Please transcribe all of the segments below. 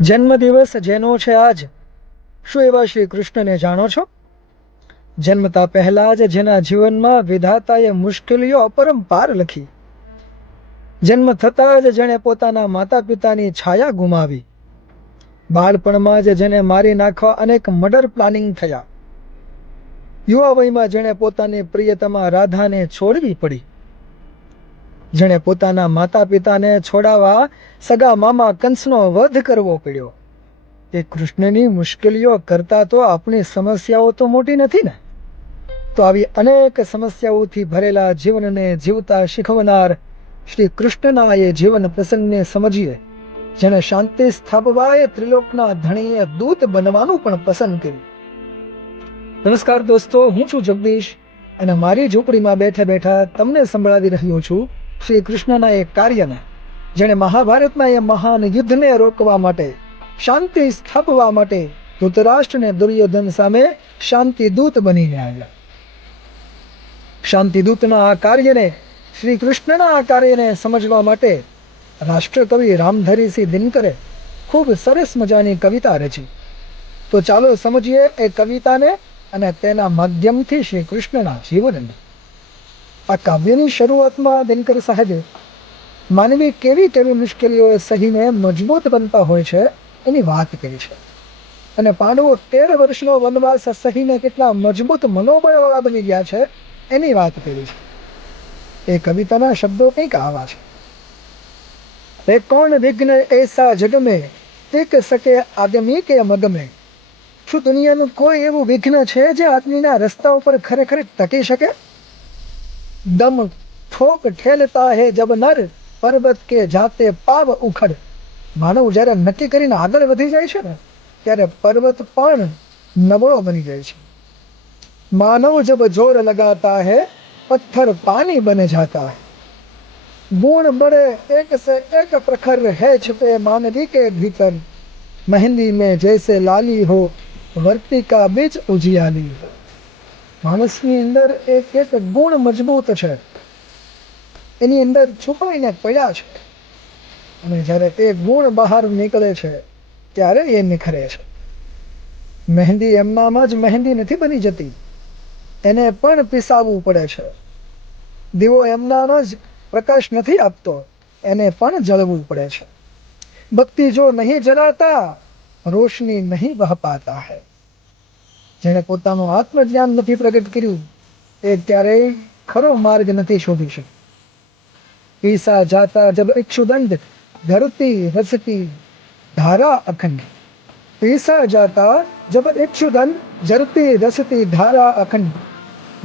જન્મદિવસ જેનો છે આજ, શું એવા શ્રી કૃષ્ણને જાણો છો? જન્મતા પહેલા જ જેના જીવનમાં વિધાતાએ મુશ્કેલીઓ અપરંપાર લખી. જન્મ થતાં જ જેણે પોતાના માતા પિતાની છાયા ગુમાવી. બાળપણમાં જ જેને મારી નાખવા અનેક મર્ડર પ્લાનિંગ થયા. યુવા વયમાં જેણે પોતાની પ્રિયતમા રાધાને છોડવી પડી. જેણે પોતાના માતા પિતાને છોડાવવા સગા મામા કંસનો વધ કરવો પડ્યો. એ કૃષ્ણની મુશ્કેલીઓ કરતાં તો આપણી સમસ્યાઓ તો મોટી નથી ને. તો આવી અનેક સમસ્યાઓથી ભરેલા જીવનને જીવતા શીખવનાર શ્રી કૃષ્ણના એ જીવન પ્રસંગને સમજીએ, જેણે શાંતિ સ્થાપવા એ ત્રિલોકના ધણીએ દૂત બનવાનું પણ પસંદ કર્યું. નમસ્કાર દોસ્તો, હું છું જગદીશ અને મારી ઝૂંપડીમાં બેઠા બેઠા તમને સંભળાવી રહ્યો છું શ્રી કૃષ્ણના એક કાર્યને, જેણે મહાભારતના એ મહાન યુદ્ધને રોકવા માટે, શાંતિ સ્થાપવા માટે ધૃતરાષ્ટ્રને દુર્યોધન સામે શાંતિદૂત બનીને આવ્યા. શાંતિદૂતના આ કાર્યને, શ્રી કૃષ્ણના આ કાર્યને સમજવા માટે રાષ્ટ્રકવિ રામધારીસિંહ દિનકરે ખૂબ સરસ મજાની કવિતા રચી. તો ચાલો સમજીએ એ કવિતાને અને તેના માધ્યમથી શ્રી કૃષ્ણના જીવનને. આ કાવ્યની શરૂઆતમાં દિનકર સાહેબે માનવી કેવી કેવી મુશ્કેલીઓ સહીને મજબૂત બનતા હોય છે એની વાત કરી છે. અને પાંડવો 13 વર્ષનો વનવાસ સહીને કેટલા મજબૂત મનોબળવાળા બની ગયા છે એની વાત કરી છે. એ કવિતાના શબ્દો કંઈક આવા છે. એ કોણ વિઘ્ન એસા જગ મેં ટિક શકે આદમી કે મગ મેં. શું દુનિયાનું કોઈ એવું વિઘ્ન છે જે આદમીના રસ્તા ઉપર ખરેખર ટકી શકે? દમ ઠોક ઠેલતા હે જબ નર પર્વત કે જાતે પાવ ઉખડ. માનવ જ્યારે નક્કી કરીને આગળ વધી જાય છે ને, ત્યારે પર્વત પણ નબળો બની જાય છે. માનવ જબ જોર લગાતા હૈ પથ્થર પાनी બને જાતા હૈ. ગુણ બड़े एक से एक प्रखर है छुपे मानवी के भीतर. मेहंदी में जैसे लाली हो વર્તી કા બીજ ઉજિયાલી. માણસની અંદર એક એક ગુણ મજબૂત છે, એની અંદર છુપાઈને પડ્યા છે, અને જ્યારે એ ગુણ બહાર નીકળે છે ત્યારે એ નિખરે છે. મહેંદી એમનામાં જ મહેંદી નથી બની જતી, એને પણ પીસાવવું પડે છે. દીવો એમનામાં જ પ્રકાશ નથી આપતો, એને પણ જળવું પડે છે. બત્તી જો નહીં જલાતા રોશની નહીં બહ પાતા હૈ. જેણે પોતાનું આત્મજ્ઞાન નથી પ્રગટ કર્યું એ ક્યારેય ખરો માર્ગ નથી શોધી શકતો. પીસા જાતા જબ ઇક્ષુદંડ ધરતી રસતી ધારા અખંડ. પીસા જાતા જબ ઇક્ષુદંડ જરતી રસતી ધારા અખંડ.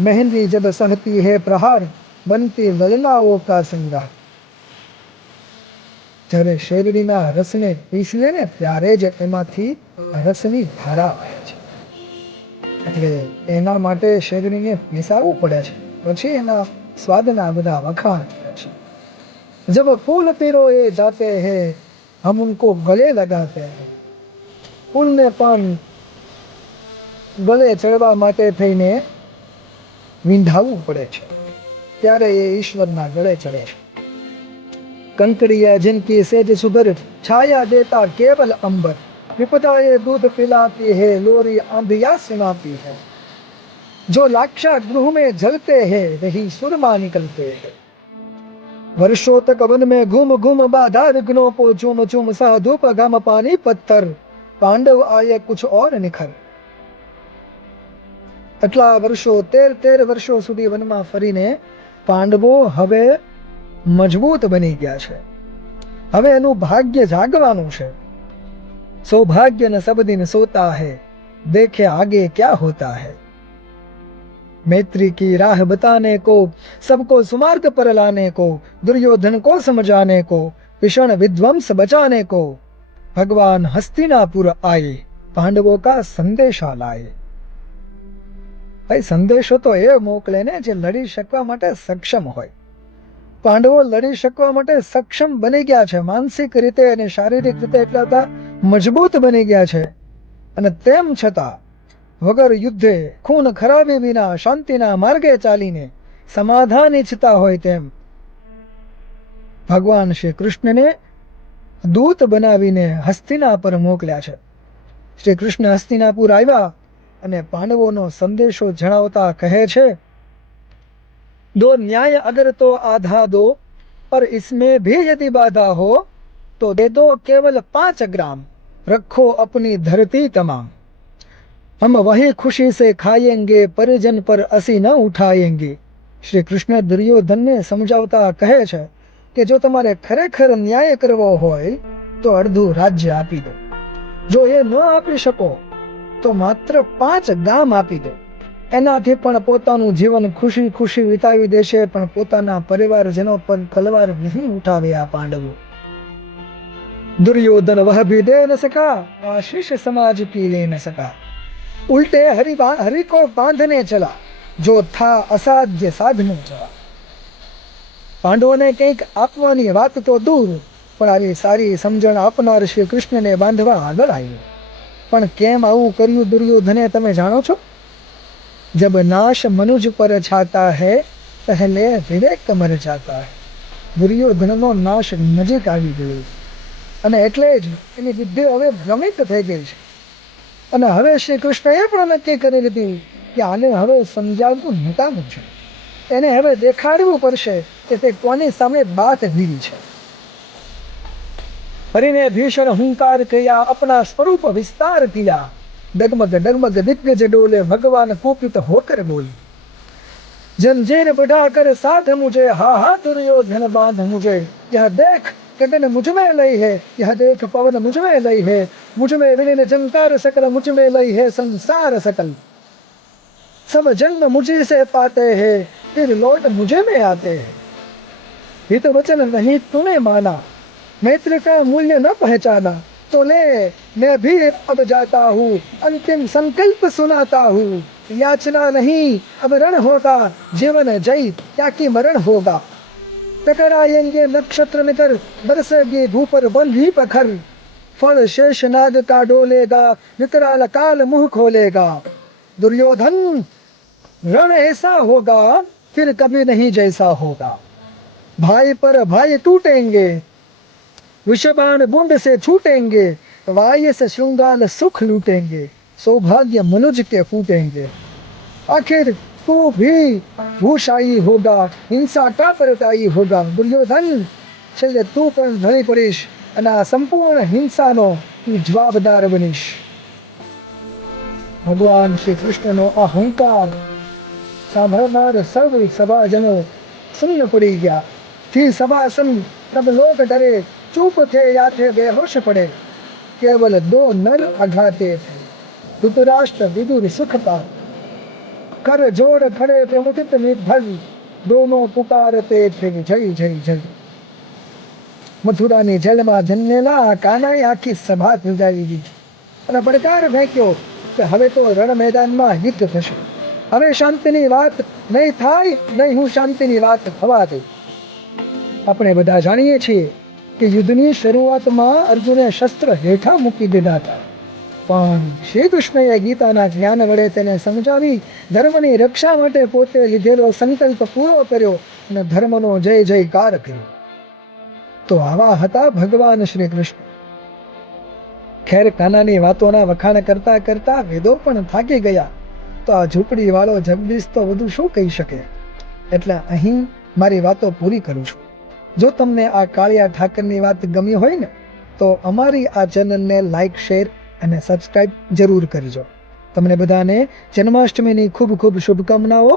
મહેંદી જબ સહતી હૈ પ્રહાર બનતી લલનાઓ કા સંગાર. જ્યારે શેરડીના રસને પીસીએ ને ત્યારે જ એમાંથી રસની ધારા આવે છે. એટલે એના માટે શેરડીને પીસાવવું પડે છે, પછી એના સ્વાદના બધા વખાણ કરે છે. જબ ફૂલ પિરોએ જાતે હૈ હમ ઉनको ગલે લગાતે હૈ. ફૂલને પણ ગળે ચડવા માટે થઈને વીંધાવવું પડે છે, ત્યારે એ ઈશ્વરના ગળે ચડે છે. કંકડિયા જિનકી સેજ સુધર છાયા દેતા કેવલ અંબર. विपदा ये दूध पिलाती है लोरी आंधिया सुनाती है. जो लाक्षा गृह में जलते हैं वही सुरमा निकलते हैं. वर्षों तक वन में घूम घूम बाधा विघ्नों को चूम चूम सा धूप घाम पानी पत्थर पांडव आए कुछ और निखर. આટલા વર્ષો 13 વર્ષો સુધી વનમાં ફરીને પાંડવો હવે મજબૂત બની ગયા છે. હવે એનું ભાગ્ય જાગવાનું છે. सौभाग्य न सब दिन सोता है देखे आगे क्या होता है. मैत्री की राह बताने को सबको सुमार्ग पर लाने को दुर्योधन को समझाने को भीषण विध्वंस बचाने को भगवान हस्तिनापुर आए पांडवों का संदेशा लाए. भाई संदेशो तो ए मोकले ने जे लड़ी शकवा माटे सक्षम होय. પાંડવો લડી શકવા માટે સક્ષમ બની ગયા છે, માનસિક રીતે અને શારીરિક રીતે એટલા મજબૂત બની ગયા છે, અને તેમ છતાં વગર યુદ્ધે ખૂન ખરાબી વિના શાંતિના માર્ગે ચાલીને સમાધાન ઈચ્છતા હોય તેમ ભગવાન શ્રી કૃષ્ણને દૂત બનાવીને હસ્તિનાપુર મોકલ્યા છે. શ્રી કૃષ્ણ હસ્તિનાપુર આવ્યા અને પાંડવોનો સંદેશો જણાવતા કહે છે, दो न्याय अगर तो आधा दो, पर इसमें भी यदि बाधा हो तो दे दो केवल 5 ग्राम, रखो अपनी धरती तमाम. हम वही खुशी से खाएंगे, परिजन पर असी न उठाएंगे. શ્રી કૃષ્ણ દુર્યોધનને સમજાવતા કહે છે કે જો તમારે ખરેખર ન્યાય કરવો હોય તો અડધું રાજ્ય આપી દો. જો એ ન આપી શકો તો માત્ર 5 ગામ આપી દો. એનાથી પણ પોતાનું જીવન ખુશી ખુશી વિતાવી દેશે, પણ પોતાના પરિવારજનો પર તલવાર નહીં ઉઠાવે આ પાંડવો. दुर्योधन वह भी दे न सका, आशीष समाज की ले न सका. उल्टे हरि को बांधने चला, जो था असाध्य साधने चला. પાંડવોને કંઈક આપવાની વાત તો દૂર, પણ આવી સારી સમજણ આપનાર શ્રી કૃષ્ણને બાંધવા આગળ આવ્યો. પણ કેમ આવું કર્યું દુર્યોધને તમે જાણો છો? जब नाश मनुज पर छाता है, पहले विवेक मर जाता है. દુર્યોધનનો નાશ નજીક આવી ગયો અને એટલે જ એની બુદ્ધિ હવે ભ્રમિત થઈ ગઈ છે. અને હવે શ્રી કૃષ્ણએ પણ નક્કી કરી લીધું કે આને હવે સમજાવવું નકામું છે. એને હવે દેખાડવું પડશે કે તે કોની સામે બાત લીધી છે. હરિને ભીષણ હુંકાર किया, अपना स्वरूप विस्तार किया. डगमग डगमग दिग्गज डोले, भगवान कुपित होकर बोले. जंजीर बढ़ाकर साध मुझे, हा हा दुर्योधन बांध मुझे. यह देख गगन मुझ में लई है, यह देख पवन मुझ में लई है, मुझ में विलीन जंकार सकल, मुझ में लई है संसार सकल. सब जन्म मुझे से पाते हैं, फिर लौट मुझे में आते हैं. हित वचन नहीं तूने माना, मैत्र का मूल्य न पहचाना, तो ले मैं भी अब जाता हूँ, अंतिम संकल्प सुनाता हूँ. याचना नहीं अब रण होगा, जीवन जय क्या कि मरण होगा. टकराएंगे नक्षत्र मितर, बरसेगी भू पर वन ही पत्थर. फल शेष नाग का डोलेगा, विकराल काल मुंह खोलेगा. दुर्योधन रण ऐसा होगा फिर कभी नहीं जैसा होगा. भाई पर भाई टूटेंगे, विषबाण बूंद से छूटेंगे, वाय से श्रृंगाल सुख लूटेंगे, सौभाग्य मनुज के फूटेंगे. आखिर तू भी भूषाई होगा, हिंसा का परताई होगा. दुर्योधन છેલ્લે તું પણ ઢળી પડીશ અને આ સંપૂર્ણ હિંસાનો તું જવાબદાર બનીશ. ભગવાન શ્રી કૃષ્ણનો આ હુંકાર સાંભળનાર સર્વ સભાજનો શૂન્ય પડી ગયા. थी सभासन तब लोग डरे, चुप थे या थे बेहोश पड़े. केवल 2 नर अघाते थे, धृतराष्ट्र विदुर सुख पा. कर जोड़ खड़े थे मुदित निर्भय, दोनों पुकारते थे जय जय जय. મથુરાની જેલમાં જન્મેલા કાનાએ આખી સભા યોજાવી દીધી અને પડકાર ફેંક્યો કે હવે તો રણ મેદાનમાં યુદ્ધ થશે. હવે શાંતિની વાત નહીં થાય, નહીં હું શાંતિની વાત થવા દઉં. આપણે બધા જાણીએ છીએ કે યુદ્ધની શરૂઆતમાં અર્જુને શસ્ત્ર હેઠા મૂકી દીધા હતા, પણ શ્રી કૃષ્ણએ ગીતાના જ્ઞાન વડે તેને સમજાવી ધર્મની રક્ષા માટે પોતે લીધેલો સંકલ્પ પૂરો કર્યો અને ધર્મનો જય જયકાર કર્યો. તો આવા હતા ભગવાન શ્રી કૃષ્ણ. ખેર કાનાની વાતોના વખાણ કરતા કરતા વેદો પણ થાકી ગયા, તો આ ઝૂંપડી વાળો જગદીશ તો વધુ શું કહી શકે. એટલે અહીં મારી વાતો પૂરી કરું છું. જો તમને આ કાળિયા ઠાકરની વાત ગમી હોય ને તો અમારી આ ચેનલને લાઈક, શેર અને સબસ્ક્રાઇબ જરૂર કરજો. તમને બધાને જન્માષ્ટમીની ખૂબ ખૂબ શુભકામનાઓ.